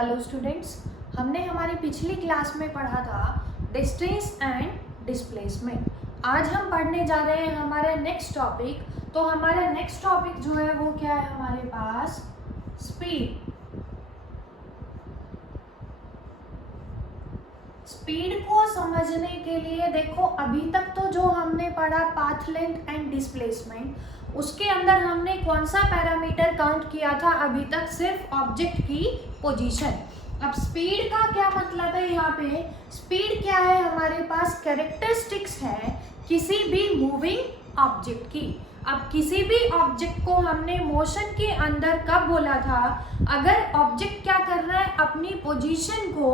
Hello students, हमने हमारी पिछली क्लास में पढ़ा था डिस्टेंस एंड डिस्प्लेसमेंट। आज हम पढ़ने जा रहे हैं हमारा नेक्स्ट टॉपिक। तो हमारा नेक्स्ट टॉपिक जो है वो क्या है हमारे पास, स्पीड। स्पीड को समझने के लिए देखो, अभी तक तो जो हमने पढ़ा पाथ लेंथ एंड डिस्प्लेसमेंट, उसके अंदर हमने कौन सा पैरामीटर काउंट किया था? अभी तक सिर्फ ऑब्जेक्ट की पोजीशन। अब स्पीड का क्या मतलब है? यहाँ पे स्पीड क्या है? हमारे पास कैरेक्टरिस्टिक्स है किसी भी मूविंग ऑब्जेक्ट की। अब किसी भी ऑब्जेक्ट को हमने मोशन के अंदर कब बोला था? अगर ऑब्जेक्ट क्या कर रहा है, अपनी पोजीशन को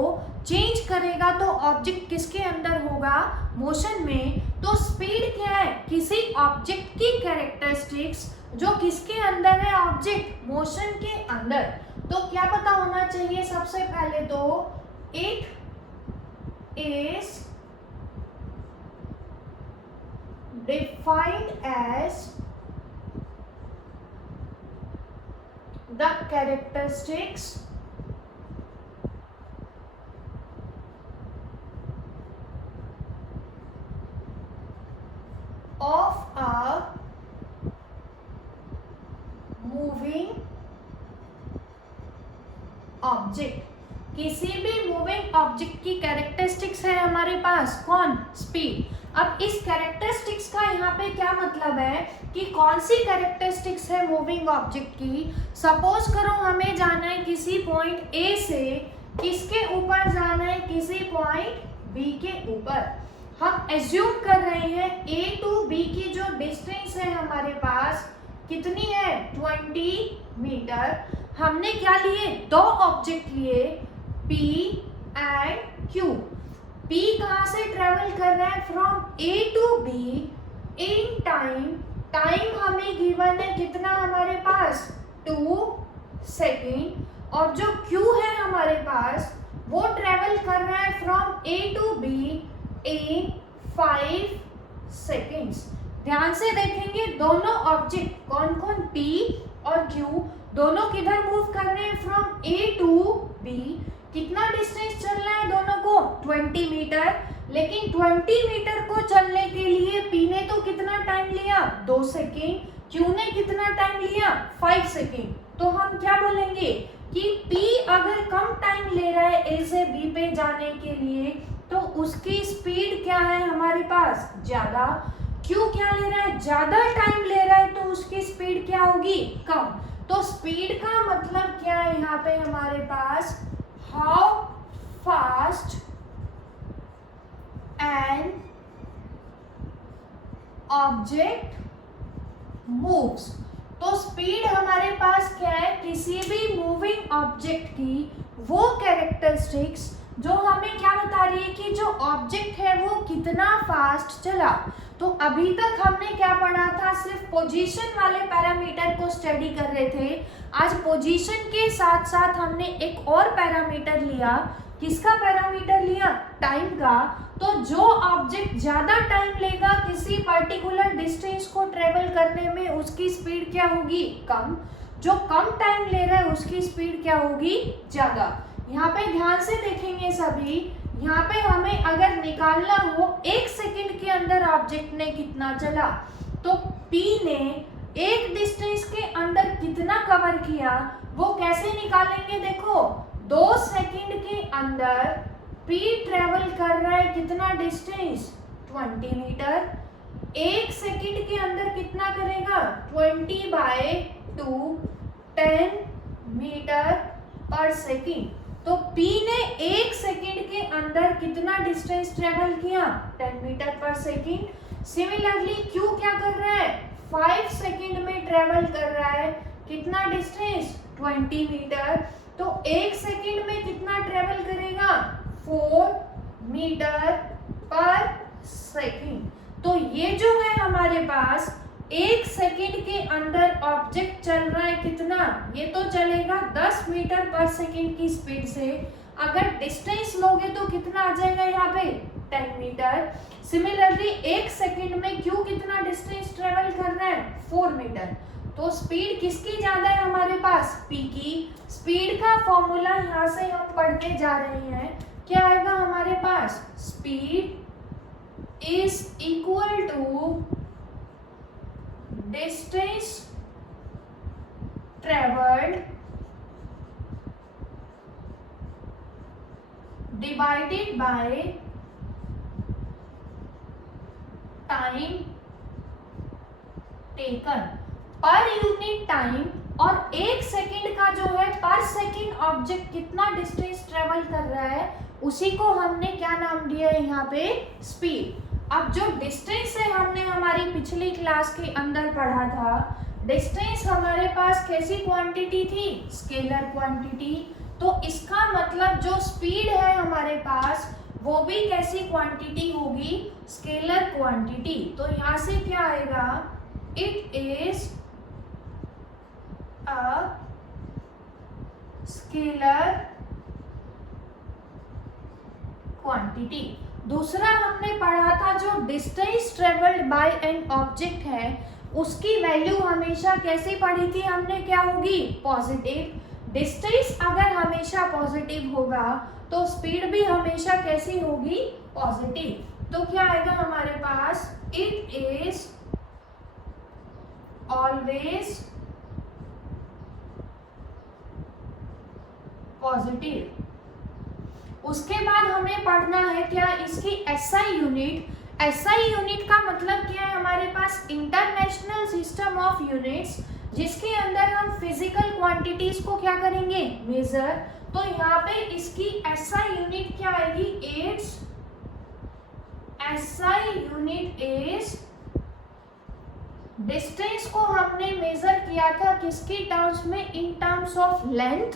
चेंज करेगा तो ऑब्जेक्ट किसके अंदर होगा? मोशन में। तो स्पीड क्या है? किसी ऑब्जेक्ट की कैरेक्टरिस्टिक्स जो किसके अंदर है? ऑब्जेक्ट मोशन के अंदर। तो क्या पता होना चाहिए? सबसे पहले तो it is defined as the characteristics of a moving object। किसी भी मूविंग ऑब्जेक्ट की कैरेक्टरिस्टिक्स है हमारे पास, कौन? स्पीड। अब इस कैरेक्टरिस्टिक्स का यहाँ पे क्या मतलब है कि कौन सी कैरेक्टरिस्टिक्स है मूविंग ऑब्जेक्ट की? सपोज करो हमें जाना है किसी पॉइंट ए से किसके ऊपर जाना है? किसी पॉइंट बी के ऊपर। हम एज्यूम कर रहे हैं ए टू बी की जो डिस्टेंस है हमारे पास कितनी है? 20 मीटर। हमने क्या लिए? दो ऑब्जेक्ट लिए, P एंड Q। P कहाँ से ट्रेवल कर रहा है? From A to B in time. Time हमें गिवन है कितना हमारे पास? 2 सेकेंड। और जो Q है हमारे पास वो ट्रेवल कर रहा है from A to B in 5 seconds. ध्यान से देखेंगे दोनों ऑब्जेक्ट कौन कौन, P और Q, दोनों किधर मूव कर रहे हैं? From A to B। कितना डिस्टेंस चलना है दोनों को? 20 मीटर। लेकिन 20 मीटर को चलने के लिए P ने तो कितना टाइम लिया? 2 सेकेंड। Q ने कितना टाइम लिया? 5 सेकेंड। तो हम क्या बोलेंगे कि P अगर कम टाइम ले रहा है A से B पे जाने के लिए तो उसकी स्पीड क्या है हमारे पास? ज्यादा। Q क्या ले रहा है? ज्यादा टाइम ले रहा है तो उसकी स्पीड क्या होगी? कम। तो स्पीड का मतलब क्या है यहाँ पे हमारे पास? How fast an object moves. तो स्पीड हमारे पास क्या है? किसी भी मूविंग ऑब्जेक्ट की वो कैरेक्टरिस्टिक्स जो हमें क्या बता रही है कि जो ऑब्जेक्ट है वो कितना फास्ट चला। तो अभी तक हमने क्या पढ़ा था? सिर्फ पोजीशन वाले पैरामीटर को स्टडी कर रहे थे। आज पोजीशन के साथ साथ हमने एक और पैरामीटर लिया। किसका पैरामीटर लिया? टाइम का। तो जो ऑब्जेक्ट ज्यादा टाइम लेगा किसी पर्टिकुलर डिस्टेंस को ट्रेवल करने में उसकी स्पीड क्या होगी? कम। जो कम टाइम ले रहा है उसकी स्पीड क्या होगी? ज्यादा। यहाँ पे ध्यान से देखेंगे सभी, यहाँ पे हमें अगर निकालना हो 1 सेकेंड के अंदर ऑब्जेक्ट ने कितना चला, तो P ने एक डिस्टेंस के अंदर कितना कवर किया वो कैसे निकालेंगे? देखो 2 सेकेंड के अंदर P ट्रेवल कर रहा है कितना डिस्टेंस? 20 मीटर। 1 सेकेंड के अंदर कितना करेगा? 20/2 10 मीटर पर सेकेंड। तो P ने 1 सेकेंड के अंदर कितना डिस्टेंस ट्रेवल किया? 10 मीटर पर सेकेंड। सिमिलरली Q क्या कर रहा है? 5 सेकेंड में ट्रेवल कर रहा है कितना डिस्टेंस? 20 मीटर। तो 1 सेकेंड में कितना ट्रेवल करेगा? 4 मीटर पर सेकेंड। तो ये जो है हमारे पास 1 सेकेंड के अंदर ऑब्जेक्ट चल रहा है कितना? ये तो चलेगा 10 मीटर पर सेकेंड की स्पीड से। अगर डिस्टेंस लोगे तो कितना आ जाएगा यहाँ पे? 10 मीटर। सिमिलरली 1 सेकेंड में Q कितना डिस्टेंस ट्रेवल कर रहा है? 4 मीटर। तो स्पीड किसकी ज्यादा है हमारे पास, p की। स्पीड का फॉर्मूला यहाँ से हम पढ़ने जा रहे हैं, क्या आएगा हमारे पास, speed is equal to distance travelled divided by time taken per unit time. और एक सेकंड का जो है पर सेकंड ऑब्जेक्ट कितना डिस्टेंस ट्रेवल कर रहा है, उसी को हमने क्या नाम दिया है यहाँ पे, स्पीड। अब जो डिस्टेंस है हमने हमारी पिछली क्लास के अंदर पढ़ा था, डिस्टेंस हमारे पास कैसी क्वांटिटी थी, स्केलर क्वांटिटी। तो इसका मतलब जो स्पीड है हमारे पास वो भी कैसी क्वांटिटी होगी, स्केलर क्वांटिटी। तो यहाँ से क्या आएगा, it is a scalar quantity. दूसरा हमने पढ़ा था जो distance travelled by an object है, उसकी वैल्यू हमेशा कैसी पढ़ी थी हमने, क्या होगी, पॉजिटिव। डिस्टेंस अगर हमेशा पॉजिटिव होगा तो स्पीड भी हमेशा कैसी होगी, पॉजिटिव। तो क्या आएगा हमारे पास, इट इज ऑलवेज पॉजिटिव। उसके बाद हमें पढ़ना है क्या, इसकी एसआई यूनिट। एसआई यूनिट का मतलब क्या है हमारे पास, इंटरनेशनल सिस्टम ऑफ यूनिट्स, जिसके अंदर हम फिजिकल क्वांटिटीज को क्या करेंगे, मेजर। तो यहाँ पे इसकी एसआई यूनिट क्या आएगी, it's SI unit is, distance को हमने मेजर किया था किसकी टर्म्स में, in terms of length,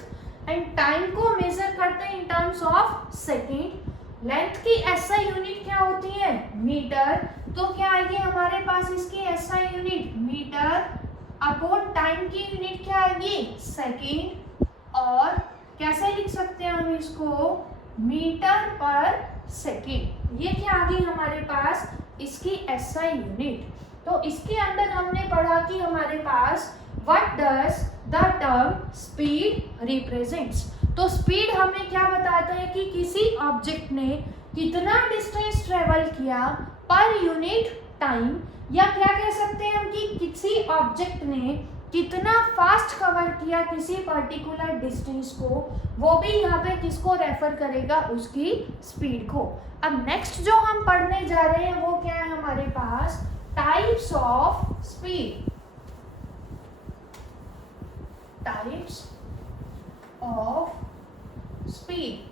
and time को मेजर करते हैं in terms of second. Length की एसआई यूनिट क्या होती है, मीटर। तो क्या आएगी हमारे पास इसकी SI unit, metre. Upon time की यूनिट क्या आएगी, सेकेंड। और कैसे लिख सकते हैं हम इसको, मीटर पर सेकेंड। ये क्या आ गई हमारे पास, इसकी एसआई यूनिट। तो इसके अंदर हमने पढ़ा कि हमारे पास what does the term speed represents. तो स्पीड हमें क्या बताता है कि किसी ऑब्जेक्ट ने कितना डिस्टेंस ट्रेवल किया पर यूनिट टाइम, या क्या कह सकते हैं हम कि किसी ऑब्जेक्ट ने कितना फास्ट कवर किया किसी पर्टिकुलर डिस्टेंस को, वो भी यहाँ पे किसको रेफर करेगा, उसकी स्पीड को। अब नेक्स्ट जो हम पढ़ने जा रहे हैं वो क्या है हमारे पास, types of speed. Types of speed.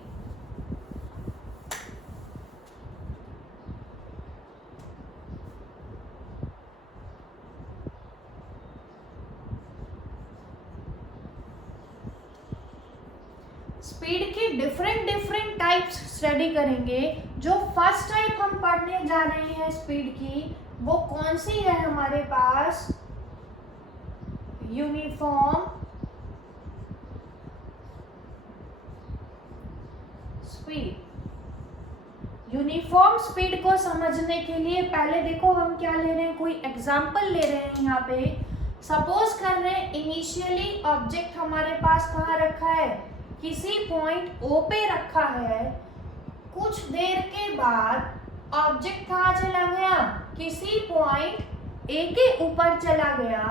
Speed के डिफरेंट टाइप्स स्टडी करेंगे। जो फर्स्ट टाइप हम पढ़ने जा रहे हैं स्पीड की, वो कौन सी है हमारे पास, यूनिफॉर्म स्पीड। यूनिफॉर्म स्पीड को समझने के लिए पहले देखो हम क्या ले रहे हैं, कोई एग्जांपल ले रहे हैं। यहाँ पे सपोज कर रहे हैं इनिशियली ऑब्जेक्ट हमारे पास कहाँ रखा है, किसी पॉइंट O पे रखा है। कुछ देर के बाद ऑब्जेक्ट कहाँ चला गया, किसी पॉइंट A के ऊपर चला गया।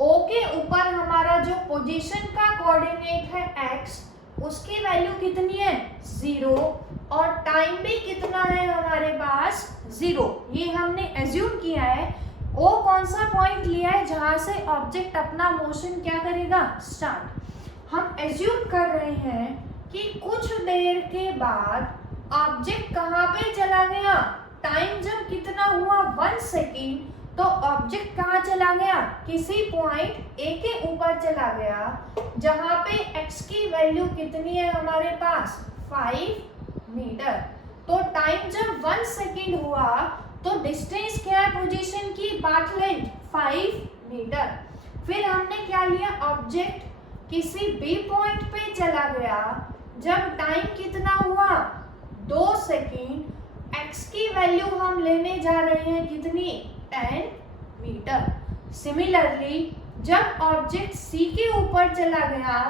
O के ऊपर हमारा जो पोजीशन का कोऑर्डिनेट है x, उसकी वैल्यू कितनी है, 0, और टाइम भी कितना है हमारे पास, 0। ये हमने एज्यूम किया है। O कौन सा पॉइंट लिया है जहां से ऑब्जेक्ट अपना मोशन क्या करेगा, स्टार्ट। हम एज्यूम कर रहे हैं कि कुछ देर के बाद ऑब्जेक्ट कहाँ पे चला गया, टाइम जब कितना हुआ 1 सेकेंड, तो ऑब्जेक्ट कहाँ चला गया, किसी पॉइंट A के ऊपर चला गया, जहाँ पे x की वैल्यू कितनी है हमारे पास, 5 मीटर। तो टाइम जब 1 सेकेंड हुआ तो डिस्टेंस क्या है पोजीशन की, पाथ लेंथ 5 मीटर। फिर हमने क्या लिया, ऑब्जेक्ट किसी B पॉइंट पे चला गया, जब टाइम कितना हुआ, 2 सेकेंड। x की वैल्यू हम लेने जा रहे हैं कितनी, 10 मीटर। सिमिलरली जब ऑब्जेक्ट सी के ऊपर चला गया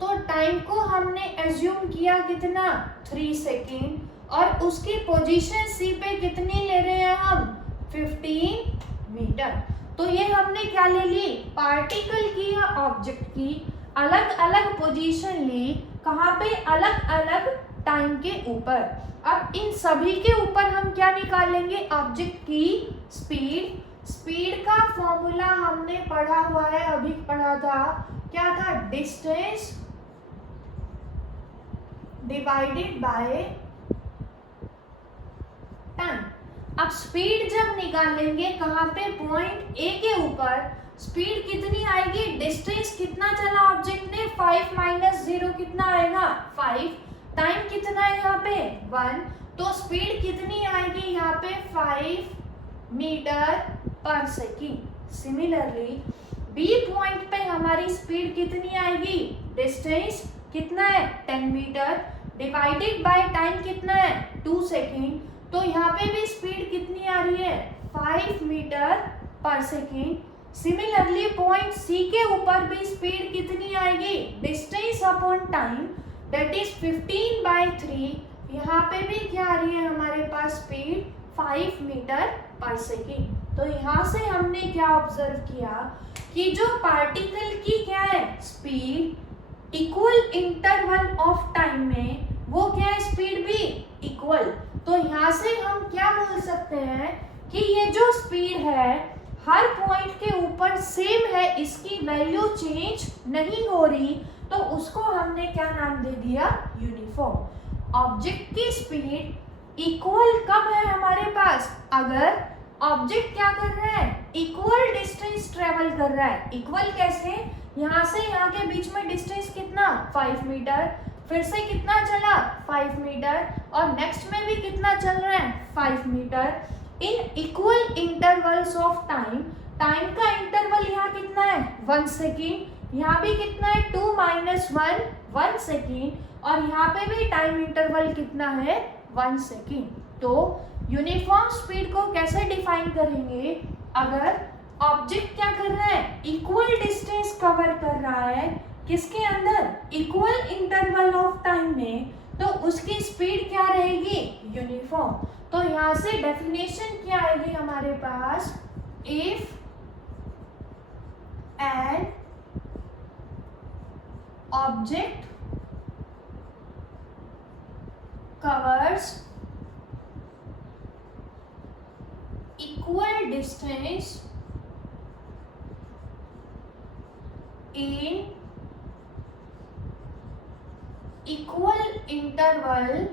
तो टाइम को हमने एज्यूम किया कितना 3 सेकेंड, और उसकी पोजीशन सी पे कितनी ले रहे हैं हम 15 मीटर। तो ये हमने क्या ले ली, पार्टिकल की या ऑब्जेक्ट की अलग अलग पोजीशन ली, कहाँ पे, अलग अलग टाइम के ऊपर। अब इन सभी के ऊपर हम क्या निकालेंगे, ऑब्जेक्ट की स्पीड। स्पीड का फॉर्मूला हमने पढ़ा हुआ है, अभी पढ़ा था, क्या था, डिस्टेंस डिवाइडेड बाय टाइम। अब स्पीड जब निकालेंगे कहाँ पे, पॉइंट ए के ऊपर, स्पीड कितनी आएगी, डिस्टेंस कितना चला ऑब्जेक्ट ने, 5 माइनस 0 कितना आएगा 5, टाइम कितना है यहाँ पे 1, तो स्पीड कितनी आएगी यहाँ पे 5 मीटर पर सेकेंड। सिमिलरली बी पॉइंट पे हमारी स्पीड कितनी आएगी, डिस्टेंस कितना है 10 मीटर डिवाइडेड बाय टाइम कितना है 2 सेकेंड, तो यहाँ पे भी स्पीड कितनी आ रही है 5 मीटर पर सेकेंड। सिमिलरली पॉइंट सी के ऊपर भी स्पीड कितनी आएगी, distance upon time that is 15/3, यहाँ पे भी क्या आ रही है हमारे पास स्पीड 5 मीटर पर सेकेंड। तो यहाँ से हमने क्या ऑब्जर्व किया कि जो पार्टिकल की क्या है speed, equal interval of time में वो क्या है स्पीड भी इक्वल। तो यहाँ से हम क्या बोल सकते हैं कि ये जो स्पीड है हर पॉइंट के ऊपर सेम है, इसकी वैल्यू चेंज नहीं हो रही, तो उसको हमने क्या नाम दे दिया, यूनिफॉर्म। ऑब्जेक्ट की स्पीड इक्वल कब है हमारे पास, अगर ऑब्जेक्ट क्या कर रहा है, इक्वल डिस्टेंस ट्रेवल कर रहा है। इक्वल कैसे, यहाँ से यहाँ के बीच में डिस्टेंस कितना 5 मीटर, फिर से कितना चला 5 मीटर, और नेक्स्ट में भी कितना चल रहा है 5 metre in equal intervals of time. Time का इंटरवल यहाँ कितना है 1 सेकेंड, यहाँ भी कितना है 2 माइनस 1 सेकेंड, और यहाँ पे भी टाइम इंटरवल कितना है 1 सेकेंड। तो यूनिफॉर्म स्पीड को कैसे डिफाइन करेंगे, अगर ऑब्जेक्ट क्या कर रहा है, इक्वल डिस्टेंस कवर कर रहा है किसके अंदर, इक्वल इंटरवल ऑफ टाइम में, तो उसकी स्पीड क्या रहेगी, यूनिफॉर्म। तो यहाँ से डेफिनेशन क्या आएगी हमारे पास, if an object covers equal distance in equal interval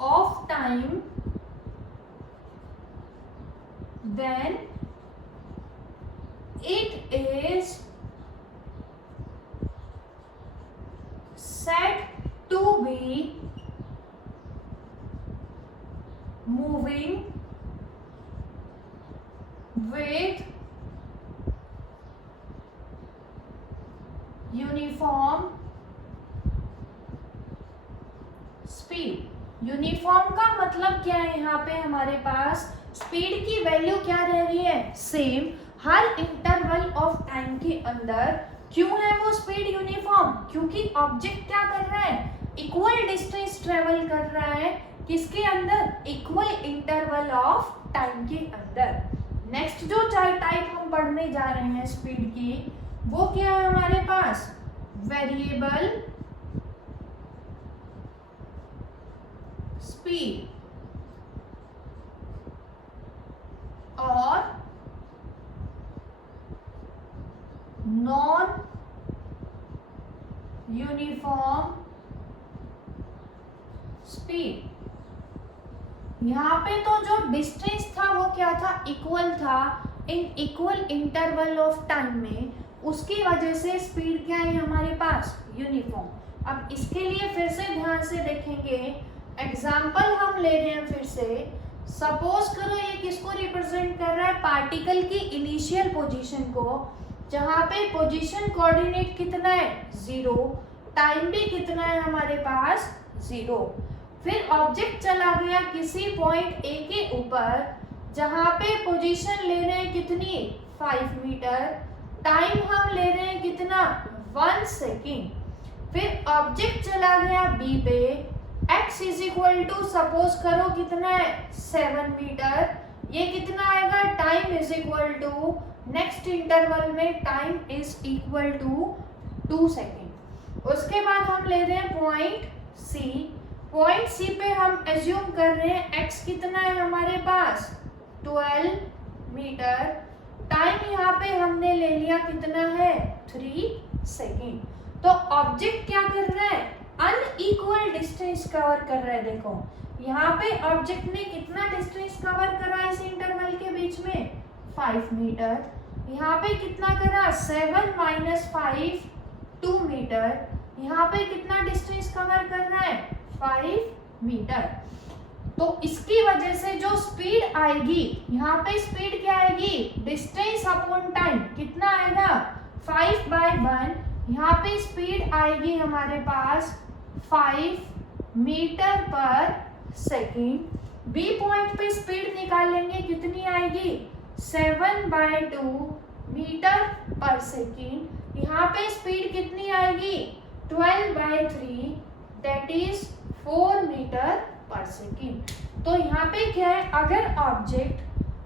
of time, then it is said to be moving with uniform speed. Uniform का मतलब क्या है, यहाँ पे हमारे पास स्पीड की वैल्यू क्या रह रही है, same her interval of time के अंदर। क्यों है वो स्पीड यूनिफॉर्म, क्योंकि ऑब्जेक्ट क्या कर रहा है, इक्वल डिस्टेंस ट्रेवल कर रहा है किसके अंदर, इक्वल इंटरवल ऑफ टाइम के अंदर। नेक्स्ट जो टाइप हम पढ़ने जा रहे हैं स्पीड की, वो क्या है हमारे पास, वेरिएबल स्पीड और नॉन यूनिफॉर्म स्पीड। यहाँ पे तो जो डिस्टेंस था वो क्या था, इक्वल था in equal interval of time में, उसकी वजह से स्पीड क्या है हमारे पास, यूनिफॉर्म। अब इसके लिए फिर से ध्यान से देखेंगे, एग्जाम्पल हम ले रहे हैं फिर से। सपोज करो ये किसको रिप्रेजेंट कर रहा है, पार्टिकल की इनिशियल पोजीशन को, जहाँ पे पोजीशन कोऑर्डिनेट कितना है 0, टाइम भी कितना है हमारे पास 0। फिर ऑब्जेक्ट चला गया किसी पॉइंट ए के ऊपर, जहाँ पे पोजीशन ले रहे हैं कितनी 5 मीटर, टाइम हम ले रहे हैं कितना 1 सेकेंड। फिर ऑब्जेक्ट चला गया बी पे, x is equal to suppose करो कितना है 7 मीटर, ये कितना आएगा time is equal to next interval में time is equal to 2 second. उसके बाद हम ले रहे हैं पॉइंट सी पे हम एज्यूम कर रहे हैं x कितना है हमारे पास 12 मीटर, टाइम यहाँ पे हमने ले लिया कितना है 3 सेकेंड। तो ऑब्जेक्ट क्या कर रहा है अनइक्वल डिस्टेंस कवर कर रहा है। देखो यहाँ पे ऑब्जेक्ट ने कितना डिस्टेंस कवर करा इस इंटरवल के बीच में 5 मीटर, यहाँ पे कितना करा 7 - 5 2 मीटर, यहाँ पे कितना डिस्टेंस कवर कर रहा है 5 मीटर। तो इसकी वजह से जो स्पीड आएगी, यहाँ पे स्पीड क्या आएगी डिस्टेंस अपॉन टाइम कितना आएगा 5/1, यहाँ पे स्पीड आएगी हमारे पास 5 मीटर पर सेकेंड। बी पॉइंट पे स्पीड निकालेंगे कितनी आएगी 7/2 मीटर पर सेकेंड, यहाँ पे स्पीड कितनी आएगी 12/3 दैट इज 4 मीटर पर सेकेंड। तो यहाँ पे क्या है अगर ऑब्जेक्ट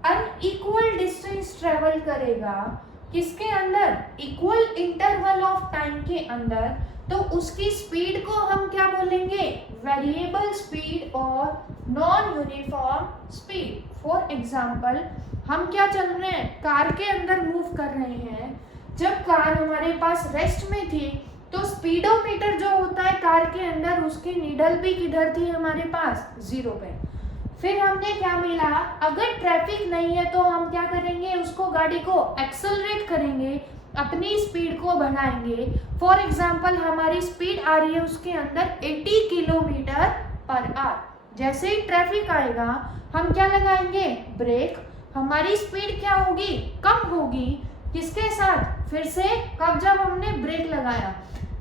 अनइक्वल डिस्टेंस ट्रेवल करेगा किसके अंदर इक्वल इंटरवल ऑफ टाइम के अंदर, तो उसकी स्पीड को हम क्या बोलेंगे वेरिएबल स्पीड और non uniform speed. For example हम क्या चल रहे हैं कार के अंदर मूव कर रहे हैं, जब कार हमारे पास रेस्ट में थी तो स्पीडोमीटर जो होता है कार के अंदर उसकी नीडल भी किधर थी हमारे पास 0 पे। फिर हमने क्या मिला अगर ट्रैफिक नहीं है तो हम क्या करेंगे उसको गाड़ी को एक्सेलरेट करेंगे, अपनी स्पीड को बढ़ाएंगे। फॉर एग्जांपल हमारी स्पीड आ रही है उसके अंदर 80 किलोमीटर पर आवर। जैसे ही ट्रैफिक आएगा हम क्या लगाएंगे ब्रेक, हमारी स्पीड क्या होगी कम होगी, किसके साथ फिर से कब जब हमने ब्रेक लगाया,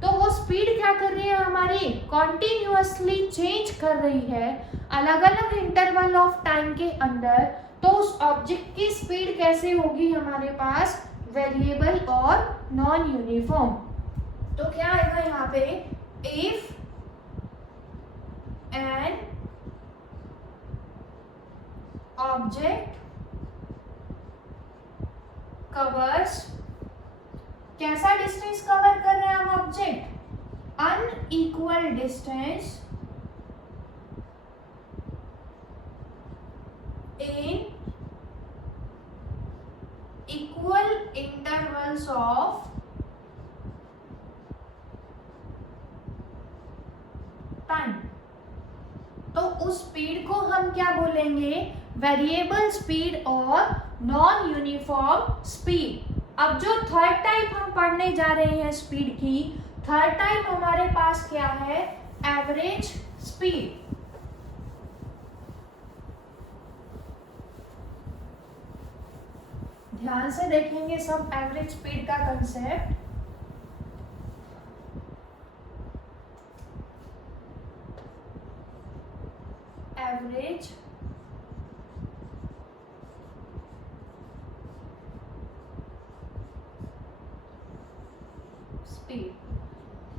तो वो स्पीड क्या कर रही है हमारी कॉन्टिन्यूअसली चेंज कर रही है अलग अलग इंटरवल ऑफ टाइम के अंदर। तो उस ऑब्जेक्ट की स्पीड कैसे होगी हमारे पास वेरिएबल और नॉन यूनिफॉर्म। तो क्या आएगा यहाँ पे इफ एन ऑब्जेक्ट कवर्स, कैसा डिस्टेंस कवर कर रहे हैं हम object unequal distance in equal intervals of time, तो उस स्पीड को हम क्या बोलेंगे वेरिएबल स्पीड और नॉन यूनिफॉर्म स्पीड। अब जो थर्ड टाइप हम पढ़ने जा रहे हैं स्पीड की, थर्ड टाइप हमारे पास क्या है एवरेज स्पीड। ध्यान से देखेंगे सब एवरेज स्पीड का concept. Average speed,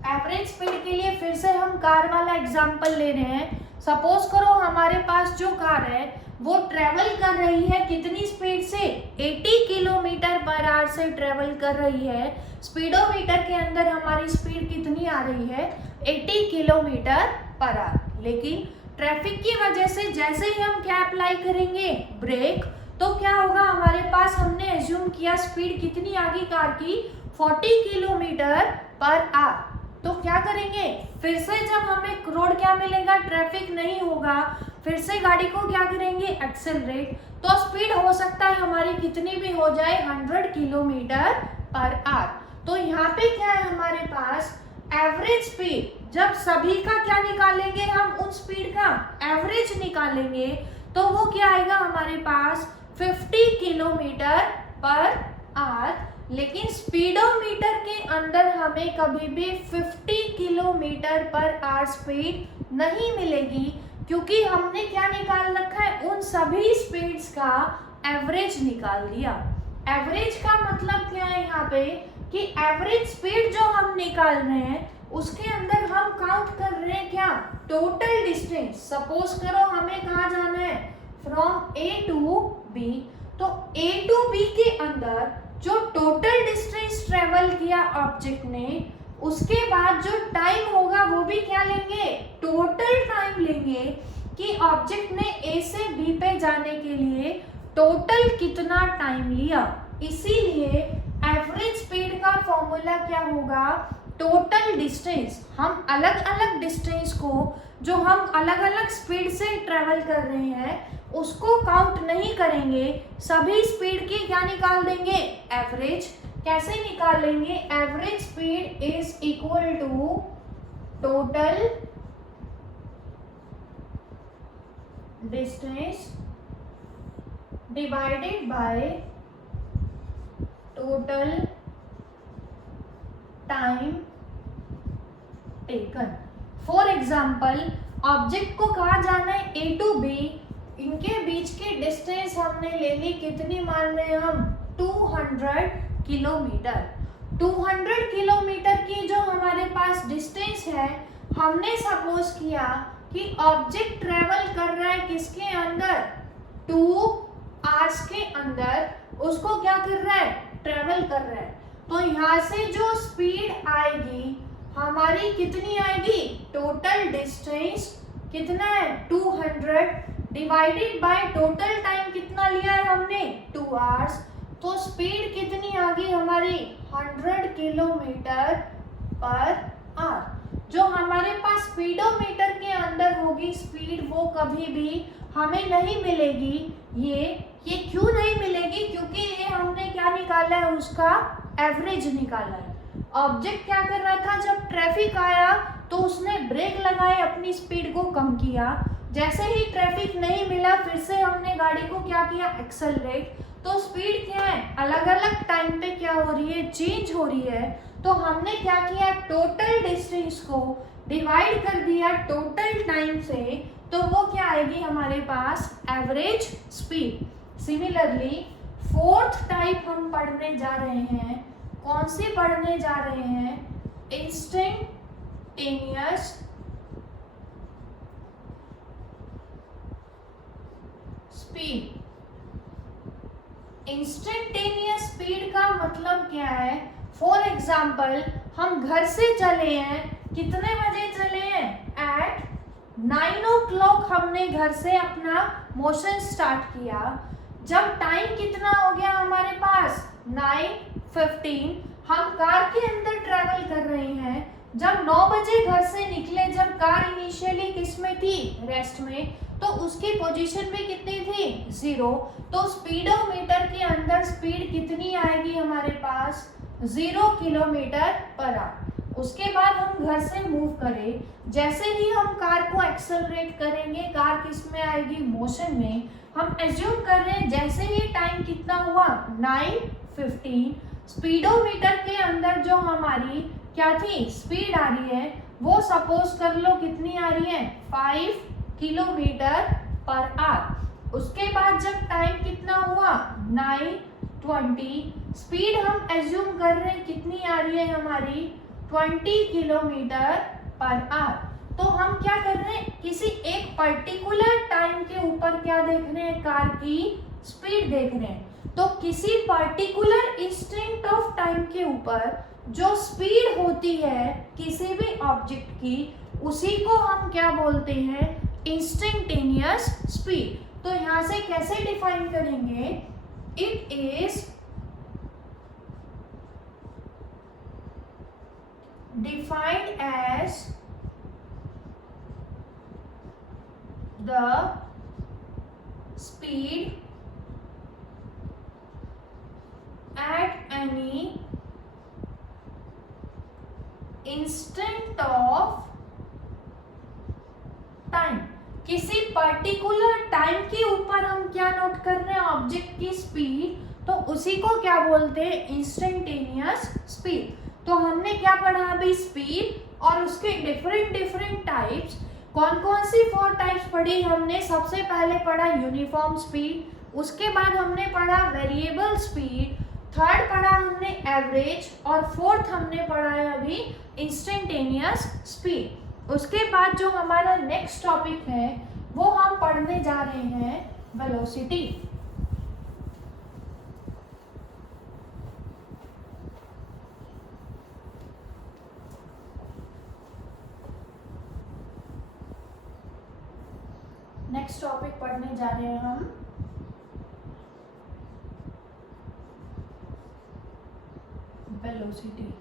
average speed के लिए फिर से हम कार वाला एग्जांपल ले रहे हैं। सपोज करो हमारे पास जो कार है वो ट्रेवल कर रही है कितनी स्पीड से 80 किलोमीटर पर आवर से ट्रेवल कर रही है। स्पीडोमीटर के अंदर हमारी स्पीड कितनी आ रही है 80 किलोमीटर पर आवर। लेकिन ट्रैफिक की वजह से जैसे ही हम क्या अप्लाई करेंगे ब्रेक, तो क्या होगा हमारे पास हमने एज्यूम किया स्पीड कितनी आ गई कार की 40 किलोमीटर पर आवर। तो क्या करेंगे फिर से जब हमें रोड क्या मिलेगा ट्रैफिक नहीं होगा, फिर से गाड़ी को क्या करेंगे एक्सेलरेट, तो स्पीड हो सकता है हमारी कितनी भी हो जाए 100 किलोमीटर पर आवर। तो यहाँ पे क्या है हमारे पास एवरेज स्पीड, जब सभी का क्या निकालेंगे हम उन स्पीड का एवरेज निकालेंगे, तो वो क्या आएगा हमारे पास 50 किलोमीटर पर आवर। लेकिन स्पीडोमीटर के अंदर हमें कभी भी 50 किलोमीटर पर आवर स्पीड नहीं मिलेगी, क्योंकि हमने क्या निकाल रखा है उन सभी स्पीड्स का एवरेज निकाल दिया। एवरेज का मतलब क्या है यहाँ पे कि एवरेज स्पीड जो हम निकाल रहे हैं उसके अंदर हम काउंट कर रहे हैं क्या, टोटल डिस्टेंस। सपोज करो हमें कहाँ जाना है, फ्रॉम ए टू बी, तो ए टू बी के अंदर जो टोटल डिस्टेंस ट्रेवल किया ऑब्जेक्ट ने, उसके बाद जो टाइम होगा वो भी क्या लेंगे, टोटल टाइम लेंगे कि ऑब्जेक्ट ने ए से बी पे जाने के लिए टोटल कितना टाइम लिया। इसीलिए एवरेज स्पीड का फॉर्मूला क्या होगा, टोटल डिस्टेंस। हम अलग अलग डिस्टेंस को जो हम अलग अलग स्पीड से ट्रेवल कर रहे हैं उसको काउंट नहीं करेंगे, सभी स्पीड की क्या निकाल देंगे, एवरेज। कैसे निकालेंगे, average speed is equal to total distance divided by total time taken. For example object को कहाँ जाना है, ए टू बी, इनके बीच की डिस्टेंस हमने ले ली, कितनी मान रहे हैं हम, 200 किलोमीटर। 200 किलोमीटर की जो हमारे पास डिस्टेंस है, हमने सपोज किया कि ऑब्जेक्ट ट्रेवल कर रहा है किसके अंदर, 2 आवर्स के अंदर उसको क्या कर रहा है, ट्रेवल कर रहा है। तो यहाँ से जो स्पीड आएगी हमारी कितनी आएगी, टोटल डिस्टेंस कितना है, 200 डिवाइडेड बाय टोटल टाइम कितना लिया है हमने, 2 आवर्स। तो स्पीड कितनी आ गई हमारी, 100 किलोमीटर पर आवर। जो हमारे पास स्पीडोमीटर के अंदर होगी स्पीड, वो कभी भी हमें नहीं मिलेगी। ये क्यों नहीं मिलेगी, क्योंकि ये हमने क्या निकाला है, उसका एवरेज निकाला है। ऑब्जेक्ट क्या कर रहा था, जब ट्रैफिक आया तो उसने ब्रेक लगाए, अपनी स्पीड को कम किया। जैसे ही ट्रैफिक नहीं मिला फिर से हमने गाड़ी को क्या किया, एक्सेलरेट। तो स्पीड क्या है, अलग अलग टाइम पे क्या हो रही है, चेंज हो रही है। तो हमने क्या किया, टोटल डिस्टेंस को डिवाइड कर दिया टोटल टाइम से, तो वो क्या आएगी हमारे पास, average speed. Similarly fourth type हम पढ़ने जा रहे हैं, कौन सी पढ़ने जा रहे हैं, इंस्टेंटेनियस स्पीड। इंस्टेंटेनियस स्पीड का मतलब क्या है, फॉर एग्जाम्पल हम घर से चले हैं, कितने बजे चले हैं, एट 9 o'clock हमने घर से अपना मोशन स्टार्ट किया। जब टाइम कितना हो गया हमारे पास, 9:15, हम कार के अंदर ट्रैवल कर रहे हैं। जब 9 बजे घर से निकले, जब कार इनिशियली किस में थी, रेस्ट में, तो उसकी पोजीशन भी कितनी थी, 0। तो स्पीडोमीटर के अंदर स्पीड कितनी आएगी हमारे पास, 0 किलोमीटर पर आवर। उसके बाद हम घर से मूव करें, जैसे ही हम कार को एक्सेलरेट करेंगे, कार किस में आएगी, मोशन में। हम एज्यूम कर रहे हैं जैसे ही टाइम कितना हुआ, 9:15, स्पीडोमीटर के अंदर जो हमारी क्या थी, स्पीड आ रही है, वो सपोज कर लो कितनी आ रही है, 5 किलोमीटर पर आवर। उसके बाद जब टाइम कितना हुआ, 9:20, स्पीड हम एज्यूम कर रहे हैं कितनी आ रही है हमारी, 20 किलोमीटर पर आवर। तो हम क्या कर रहे हैं, किसी एक पर्टिकुलर टाइम के ऊपर क्या देख रहे हैं, कार की स्पीड देख रहे हैं। तो किसी पर्टिकुलर इंस्टेंट ऑफ टाइम के ऊपर जो स्पीड होती है किसी भी ऑब्जेक्ट की, उसी को हम क्या बोलते हैं, इंस्टेंटेनियस स्पीड। तो यहाँ से कैसे डिफाइन करेंगे, it is defined as the speed at any instant of time। किसी पर्टिकुलर टाइम के ऊपर हम क्या नोट कर रहे हैं, ऑब्जेक्ट की स्पीड, तो उसी को क्या बोलते हैं, इंस्टेंटेनियस स्पीड। तो हमने क्या पढ़ा अभी, स्पीड और उसके डिफरेंट टाइप्स। कौन कौन सी 4 टाइप्स पढ़ी हमने? सबसे पहले पढ़ा यूनिफॉर्म स्पीड, उसके बाद हमने पढ़ा वेरिएबल स्पीड, थर्ड पढ़ा हमने एवरेज, और फोर्थ हमने पढ़ा है अभी इंस्टेंटेनियस स्पीड। उसके बाद जो हमारा नेक्स्ट टॉपिक है वो हम पढ़ने जा रहे हैं वेलोसिटी। नेक्स्ट टॉपिक पढ़ने जा रहे हैं हम वेलोसिटी।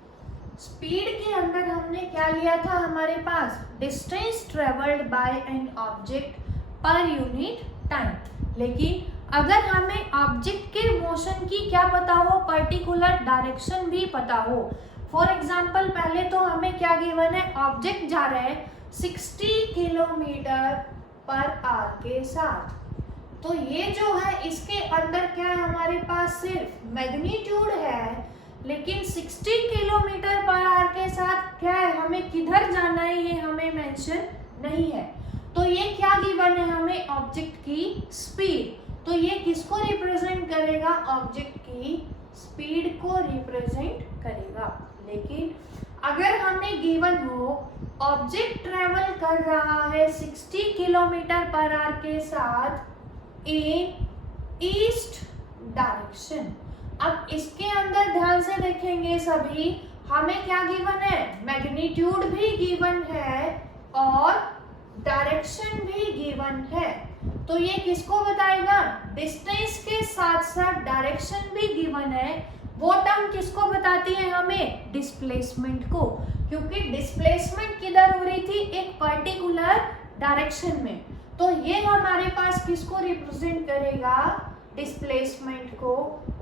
स्पीड के अंदर हमने क्या लिया था हमारे पास? Distance travelled by an object per unit time. लेकिन अगर हमें ऑब्जेक्ट के मोशन की क्या पता हो? पर्टिकुलर डायरेक्शन भी पता हो। फॉर एग्जाम्पल पहले तो हमें क्या गिवन है? ऑब्जेक्ट जा रहा है 60 किलोमीटर पर आवर के साथ। तो ये जो है इसके अंदर क्या है हमारे पास? सिर्फ मैग्नीट्यूड है, लेकिन 60 किलोमीटर पर आवर के साथ क्या है, हमें किधर जाना है ये हमें मेंशन नहीं है। तो ये क्या गिवन है हमें? ऑब्जेक्ट की स्पीड। तो ये किसको रिप्रेजेंट करेगा? ऑब्जेक्ट की स्पीड को रिप्रेजेंट करेगा। लेकिन अगर हमें गिवन हो ऑब्जेक्ट ट्रेवल कर रहा है 60 किलोमीटर पर आवर के साथ इन ईस्ट डायरेक्शन। अब इसके अंदर ध्यान से देखेंगे सभी, हमें क्या गिवन है? मैग्नीट्यूड भी गिवन है और डायरेक्शन भी गिवन है। तो ये किसको बताएगा? डिस्टेंस के साथ साथ डायरेक्शन भी गिवन है। वो टर्म किसको बताती है हमें? डिस्प्लेसमेंट को, क्योंकि डिस्प्लेसमेंट किधर हो रही थी? एक पर्टिकुलर डायरेक्शन में। तो ये हमारे पास किसको रिप्रेजेंट करेगा? डिस्प्लेसमेंट को।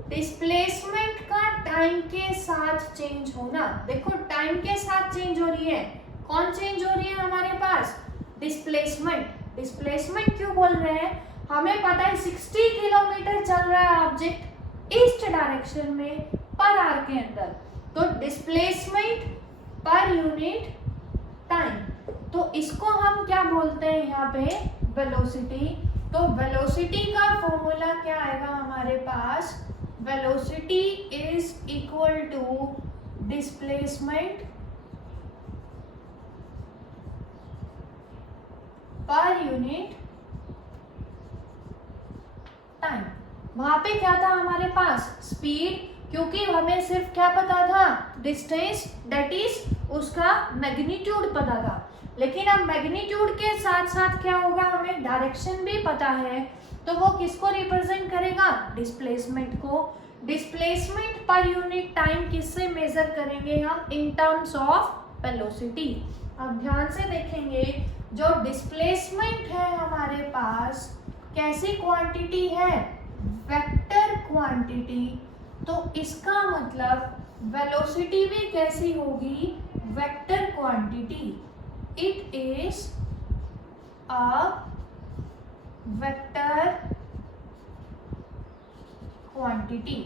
डिस्प्लेसमेंट का टाइम के साथ चेंज होना। देखो टाइम के साथ चेंज हो रही है, कौन चेंज हो रही है हमारे पास? डिस्प्लेसमेंट। डिस्प्लेसमेंट क्यों बोल रहे हैं? हमें पता है 60 किलोमीटर चल रहा है ऑब्जेक्ट ईस्ट डायरेक्शन में पर आवर के अंदर, तो डिस्प्लेसमेंट पर यूनिट टाइम। तो इसको हम क्या बोलते हैं यहाँ पे? वेलोसिटी। तो वेलोसिटी का फॉर्मूला क्या आएगा हमारे पास? Velocity is equal to displacement per unit time. वहां पे क्या था हमारे पास? स्पीड, क्योंकि हमें सिर्फ क्या पता था? डिस्टेंस, दैट इज उसका मैग्नीट्यूड पता था। लेकिन अब मैग्नीट्यूड के साथ साथ क्या होगा? हमें डायरेक्शन भी पता है। तो वो किसको रिप्रेजेंट करेगा? डिस्प्लेसमेंट को। डिस्प्लेसमेंट पर यूनिट टाइम किससे मेजर करेंगे हम? In terms of velocity. अब ध्यान से देखेंगे, जो डिस्प्लेसमेंट है हमारे पास कैसी क्वांटिटी है? Vector quantity. तो इसका मतलब वेलोसिटी भी कैसी होगी? Vector quantity. It is a vector quantity.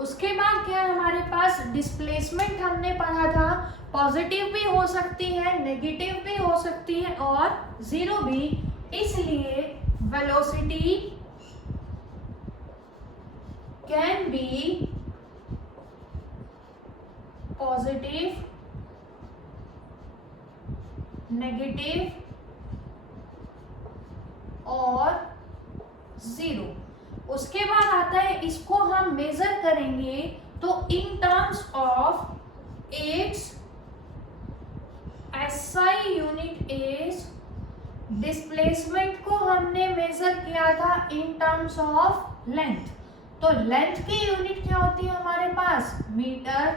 उसके बाद क्या है हमारे पास? डिस्प्लेसमेंट हमने पढ़ा था, पॉजिटिव भी हो सकती है, नेगेटिव भी हो सकती है और जीरो भी। इसलिए velocity can be positive, negative और जीरो। उसके बाद आता है, इसको हम मेजर करेंगे तो in terms of its SI unit is. Displacement को हमने मेजर किया था इन टर्म्स ऑफ लेंथ। तो लेंथ की यूनिट क्या होती है हमारे पास? मीटर।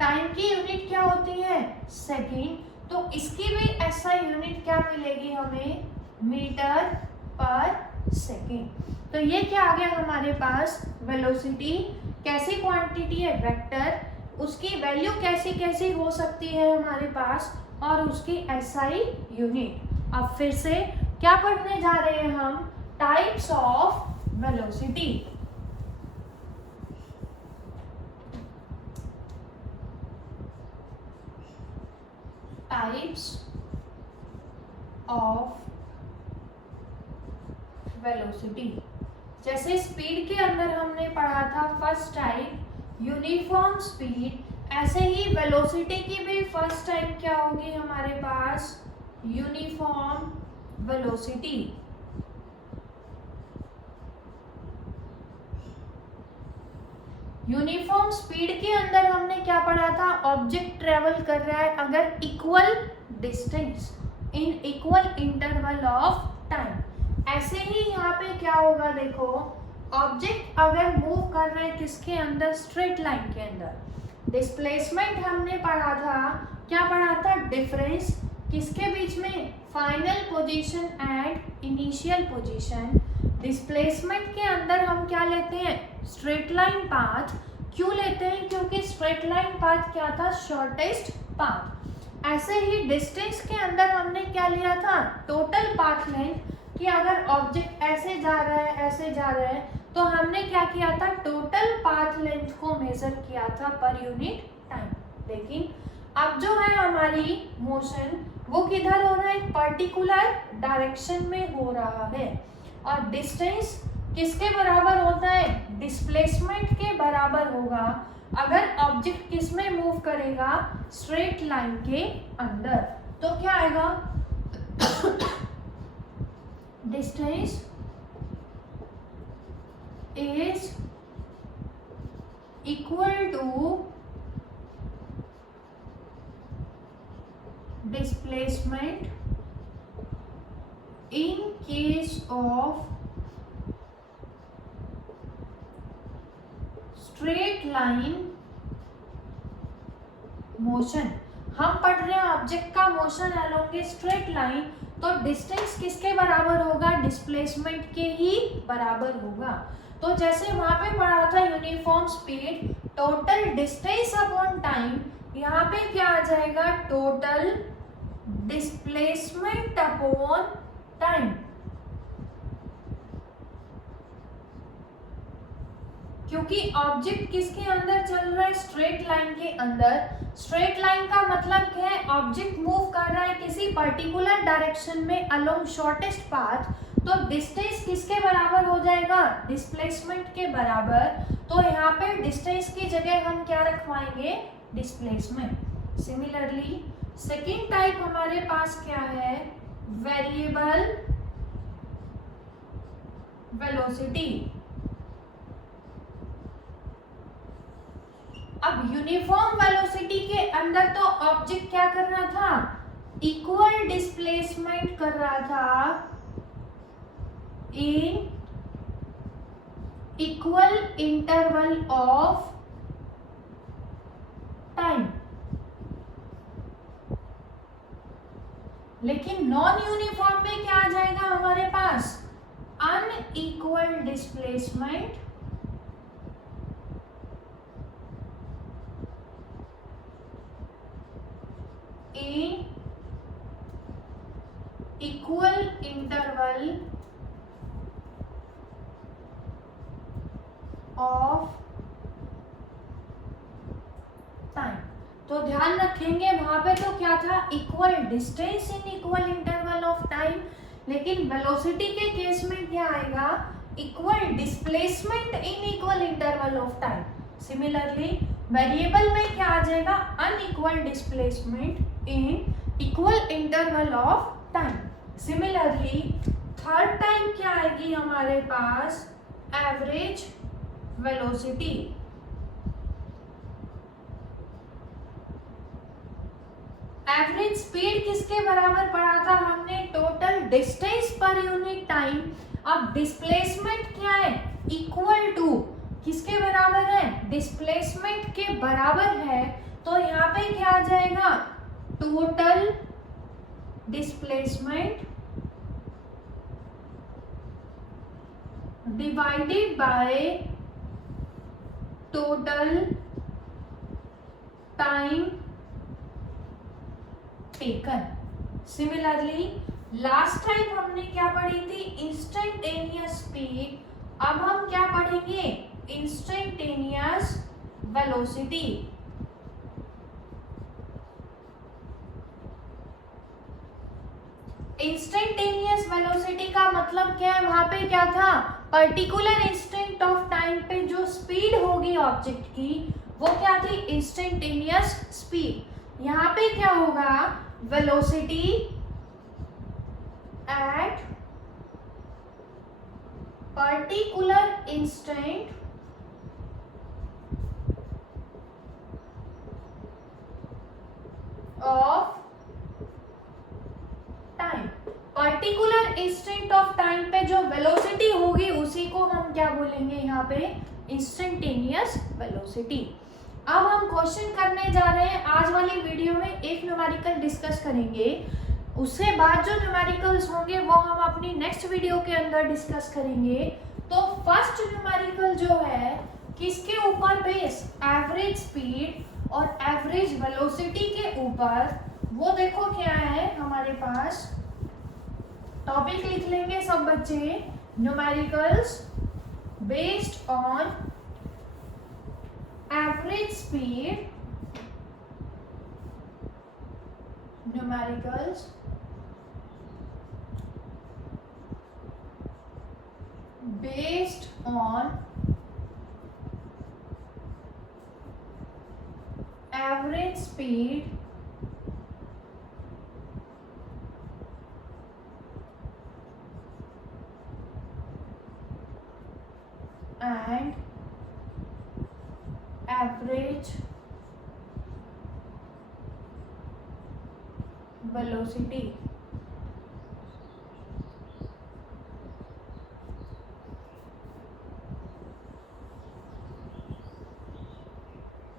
टाइम की यूनिट क्या होती है? सेकेंड। तो इसकी भी एसआई यूनिट क्या मिलेगी हमें? मीटर पर सेकेंड। तो ये क्या आ गया हमारे पास? वेलोसिटी कैसी क्वांटिटी है? वेक्टर। उसकी वैल्यू कैसी कैसी हो सकती है हमारे पास, और उसकी एसआई यूनिट। अब फिर से क्या पढ़ने जा रहे हैं हम? Types of velocity. Types of velocity. जैसे स्पीड के अंदर हमने पढ़ा था फर्स्ट टाइप यूनिफॉर्म स्पीड, ऐसे ही वेलोसिटी की भी फर्स्ट टाइप क्या होगी हमारे पास, यूनिफॉर्म वेलोसिटी। यूनिफॉर्म स्पीड के अंदर हमने क्या पढ़ा था, ऑब्जेक्ट ट्रेवल कर रहा है अगर equal distance in equal interval of time. ऐसे ही यहाँ पे क्या होगा, देखो ऑब्जेक्ट अगर मूव कर रहा है किसके अंदर, स्ट्रेट लाइन के अंदर। डिस्प्लेसमेंट हमने पढ़ा था, क्या पढ़ा था, डिफरेंस किसके बीच में, final position and initial position. Displacement के अंदर हम क्या लेते हैं, स्ट्रेट लाइन पाथ। क्यों लेते हैं, क्योंकि स्ट्रेट लाइन पाथ क्या था, शॉर्टेस्ट पाथ। ऐसे ही डिस्टेंस के अंदर हमने क्या लिया था, टोटल पाथ लेंथ, कि अगर ऑब्जेक्ट ऐसे जा रहा है ऐसे जा रहा है तो हमने क्या किया था, टोटल पाथ लेंथ को मेजर किया था पर यूनिट टाइम। लेकिन अब जो है हमारी मोशन वो किधर हो रहा है, एक पर्टिकुलर डायरेक्शन में हो रहा है। और डिस्टेंस किसके बराबर होता है, डिस्प्लेसमेंट के बराबर होगा अगर ऑब्जेक्ट किस में मूव करेगा, स्ट्रेट लाइन के अंदर। तो क्या आएगा, distance is equal to displacement in case of straight line motion। हम पढ़ रहे हैं ऑब्जेक्ट का motion along a straight line, तो डिस्टेंस किसके बराबर होगा, डिस्प्लेसमेंट के ही बराबर होगा। तो जैसे वहां पे पढ़ा था uniform speed total distance upon time, यहाँ पे क्या आ जाएगा, टोटल डिस्प्लेसमेंट अपॉन टाइम। क्योंकि ऑब्जेक्ट किसके अंदर चल रहा है, स्ट्रेट लाइन के अंदर। स्ट्रेट लाइन का मतलब क्या है, ऑब्जेक्ट मूव कर रहा है किसी पर्टिकुलर डायरेक्शन में अलोंग शॉर्टेस्ट पाथ, तो डिस्टेंस किसके बराबर हो जाएगा, डिस्प्लेसमेंट के बराबर। तो यहाँ पे डिस्टेंस की जगह हम क्या रखवाएंगे, डिस्प्लेसमेंट। सिमिलरली सेकेंड टाइप हमारे पास क्या है, वेरिएबल वेलोसिटी। अब यूनिफॉर्म वेलोसिटी के अंदर तो ऑब्जेक्ट क्या कर रहा था, इक्वल डिस्प्लेसमेंट कर रहा था in equal interval of time. लेकिन नॉन यूनिफॉर्म में क्या आ जाएगा हमारे पास, unequal displacement in equal interval of time. तो ध्यान रखेंगे वहां पे तो क्या था, equal distance in equal interval of time, लेकिन वेलोसिटी के केस में क्या आएगा, equal displacement in equal interval of time. Similarly variable में क्या आ जाएगा, unequal displacement in equal interval of time. Similarly third time क्या आएगी हमारे पास, एवरेज वेलोसिटी। एवरेज स्पीड किसके बराबर पढ़ा था हमने, टोटल डिस्टेंस पर यूनिट टाइम। अब डिस्प्लेसमेंट क्या है, इक्वल टू किसके बराबर है, डिस्प्लेसमेंट के बराबर है। तो यहाँ पे क्या आ जाएगा, total displacement divided by total time taken. Similarly last time हमने क्या पढ़ी थी, इंस्टेंटेनियस स्पीड। अब हम क्या पढ़ेंगे, इंस्टेंटेनियस वेलोसिटी। इंस्टेंटेनियस वेलोसिटी का मतलब क्या है, वहां पे क्या था, पर्टिकुलर इंस्टेंट ऑफ टाइम पे जो स्पीड होगी ऑब्जेक्ट की वो क्या थी, इंस्टेंटेनियस स्पीड। यहाँ पे क्या होगा, velocity at particular instant of time. Particular instant of time पे जो वेलोसिटी होगी उसी को हम क्या बोलेंगे यहाँ पे, इंस्टेंटेनियस वेलोसिटी। अब हम क्वेश्चन करने जा रहे हैं। आज वाली वीडियो में एक न्यूमेरिकल डिस्कस करेंगे, उससे बाद जो न्यूमेरिकल्स होंगे वो हम अपनी नेक्स्ट वीडियो के अंदर डिस्कस करेंगे। तो फर्स्ट न्यूमेरिकल जो है किसके ऊपर बेस, एवरेज स्पीड और एवरेज वेलोसिटी के ऊपर। वो देखो क्या है हमारे पास, टॉपिक लिख लेंगे सब बच्चे, numericals based on average speed, numericals based on average speed and average velocity।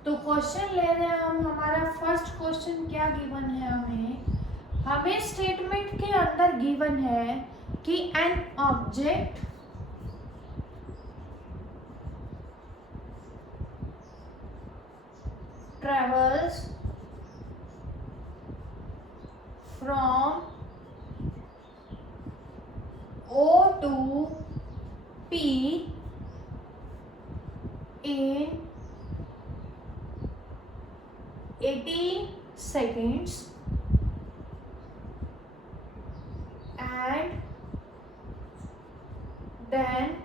तो क्वेश्चन ले रहे हैं हम, हमारा फर्स्ट क्वेश्चन क्या गिवन है, हमें स्टेटमेंट के अंदर गिवन है कि an object travels from O to P in 18 seconds and then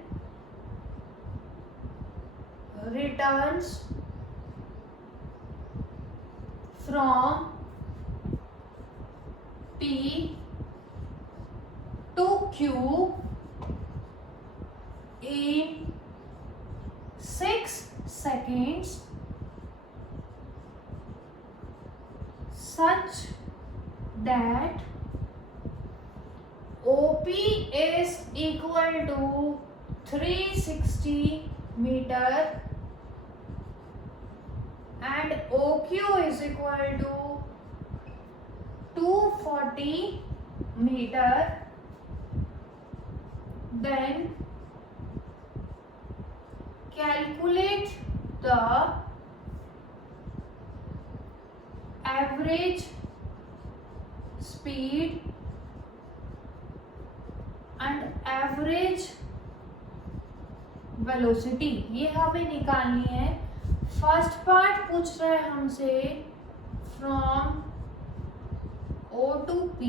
returns from P to Q in 6 seconds such that OP is equal to 360 meter and OQ is equal to 240 meter, then calculate the average speed and average velocity। ये हमें निकालनी है। First part पूछ रहा है हमसे from O to P,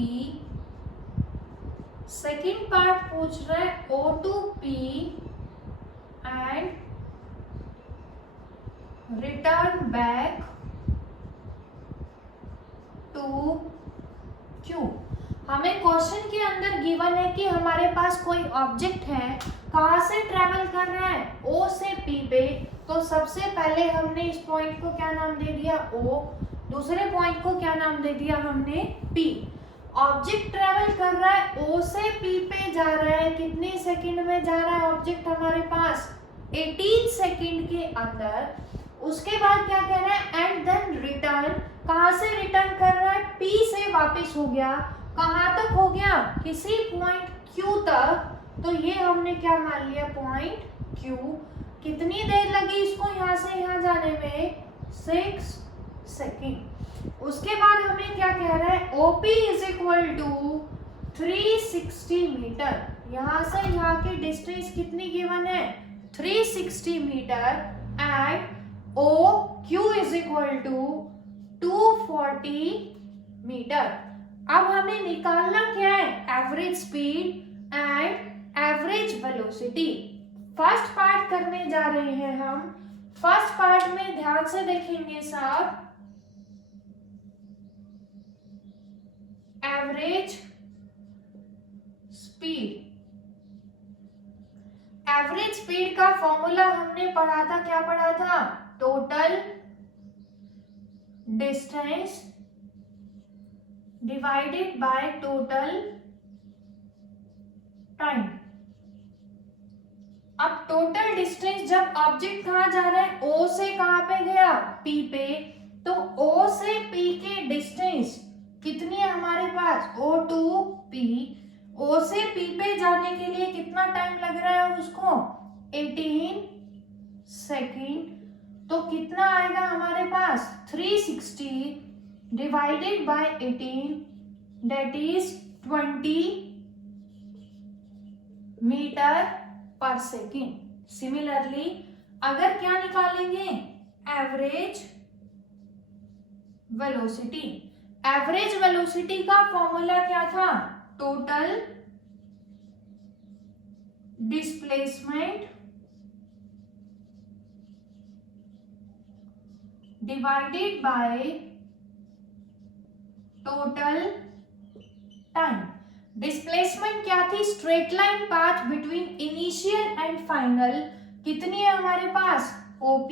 second part पूछ रहा है O to P and return back to Q। हमें क्वेश्चन के अंदर गिवन है कि हमारे पास कोई ऑब्जेक्ट है, कहाँ से ट्रेवल कर रहा है, O से P पे। तो सबसे पहले हमने इस पॉइंट को क्या नाम दे दिया, O, दूसरे पॉइंट को क्या नाम दे दिया हमने, P। ऑब्जेक्ट ट्रेवल कर रहा है O से P पे जा रहा है, कितने सेकंड में जा रहा है ऑब्जेक्ट हमारे पास, 18 सेकंड के अंदर। उसके बाद क्या कह रहा है, एंड देन रिटर्न, कहाँ से रिटर्न कर रहा है, P से वापस हो गया, कहाँ तक हो गया, किसी पॉइंट Q तक। तो ये हमने क्या मान लिया, पॉइंट Q। कितनी देर लगी इसको यहाँ से यहाँ जाने में, 6 सेकेंड। उसके बाद हमें क्या कह रहा है, OP is equal to 360 metre. यहाँ से यहाँ की डिस्टेंस कितनी गिवन है, 360 metre and OQ is equal to 240 metre. अब हमें निकालना क्या है, average speed and average velocity. First part करने जा रहे हैं हम। फर्स्ट पार्ट में ध्यान से देखेंगे सब। एवरेज स्पीड, एवरेज स्पीड का फॉर्मूला हमने पढ़ा था, क्या पढ़ा था, total distance divided by total time. अब टोटल डिस्टेंस, जब ऑब्जेक्ट कहाँ जा रहा है, O से कहाँ पे गया, P पे, तो O से P के डिस्टेंस कितनी है हमारे पास, O to P। O से P पे जाने के लिए कितना टाइम लग रहा है उसको, 18 सेकेंड। तो कितना आएगा हमारे पास, 360 divided by 18, that is 20 metre पर सेकेंड। सिमिलरली अगर क्या निकालेंगे, एवरेज वेलोसिटी। एवरेज वेलोसिटी का फॉर्मूला क्या था, total displacement divided by total time. Displacement क्या थी, straight line path between initial and final, कितनी है हमारे पास, OP,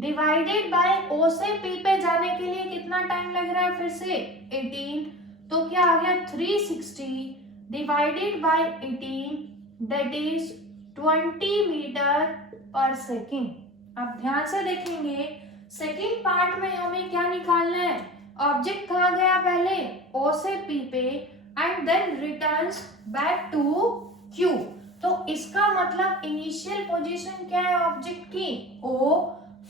डिवाइडेड बाय O से P पे जाने के लिए कितना टाइम लग रहा है, फिर से 18, तो क्या आ गया 360 divided by 18, that is 20 metre पर सेकेंड। अब ध्यान से देखेंगे, सेकेंड पार्ट में हमें क्या निकालना है, ऑब्जेक्ट कहाँ गया पहले, O से P पे, and then returns back to Q। तो इसका मतलब इनिशियल पोजीशन क्या है ऑब्जेक्ट की, O,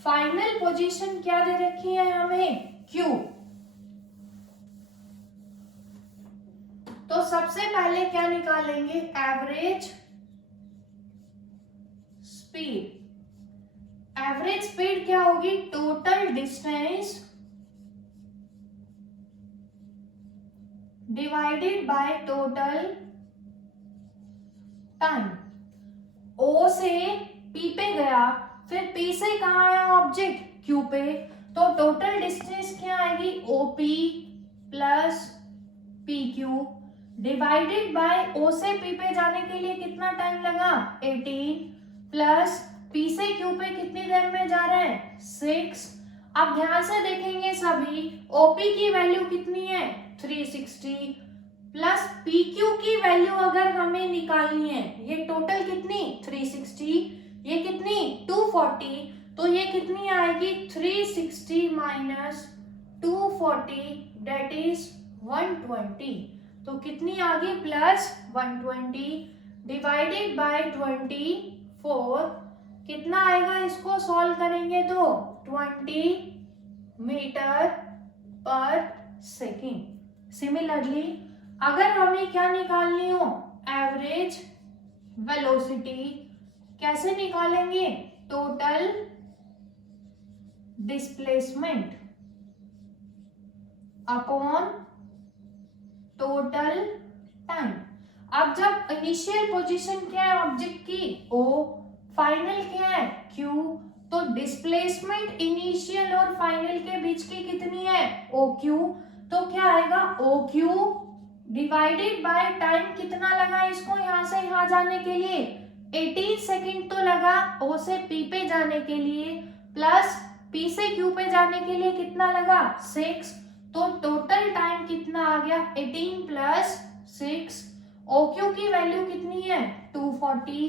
फाइनल पोजीशन क्या दे रखी है हमें, Q। तो सबसे पहले क्या निकालेंगे, एवरेज स्पीड। एवरेज स्पीड क्या होगी, total distance divided by total time. O से P पे गया, फिर P से कहाँ आया ऑब्जेक्ट, Q पे, तो टोटल डिस्टेंस क्या आएगी, OP plus PQ divided by O से P पे जाने के लिए कितना टाइम लगा, 18 प्लस P से Q पे कितनी देर में जा रहा है, 6। अब ध्यान से देखेंगे सभी, OP की वैल्यू कितनी है, 360 प्लस PQ की वैल्यू अगर हमें निकालनी है, ये टोटल कितनी 360, ये कितनी 240, तो ये कितनी आएगी 360 माइनस 240 दैट इज 120। तो कितनी आ गई प्लस 120 डिवाइडेड बाय 24, कितना आएगा, इसको सॉल्व करेंगे तो 20 मीटर पर सेकेंड। सिमिलरली अगर हमें क्या निकालनी हो, एवरेज वेलोसिटी, कैसे निकालेंगे, total displacement upon total time. अब जब इनिशियल पोजीशन क्या है ऑब्जेक्ट की, O, फाइनल क्या है, Q, तो डिस्प्लेसमेंट इनिशियल और फाइनल के बीच की कितनी है, OQ, तो क्या आएगा OQ डिवाइडेड बाय टाइम, कितना लगा इसको यहां से यहां जाने के लिए, 18 सेकेंड तो लगा O से P पे जाने के लिए, प्लस P से Q पे जाने के लिए कितना लगा 6, तो टोटल टाइम कितना आ गया 18 प्लस 6। OQ की वैल्यू कितनी है 240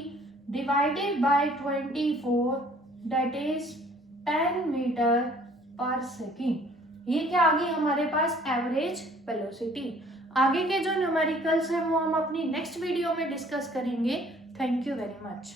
divided by 24 that is 10 metre पर सेकेंड। ये क्या आ गई हमारे पास एवरेज वेलोसिटी। आगे के जो न्यूमेरिकल्स हैं वो हम अपनी नेक्स्ट वीडियो में डिस्कस करेंगे। Thank you very much.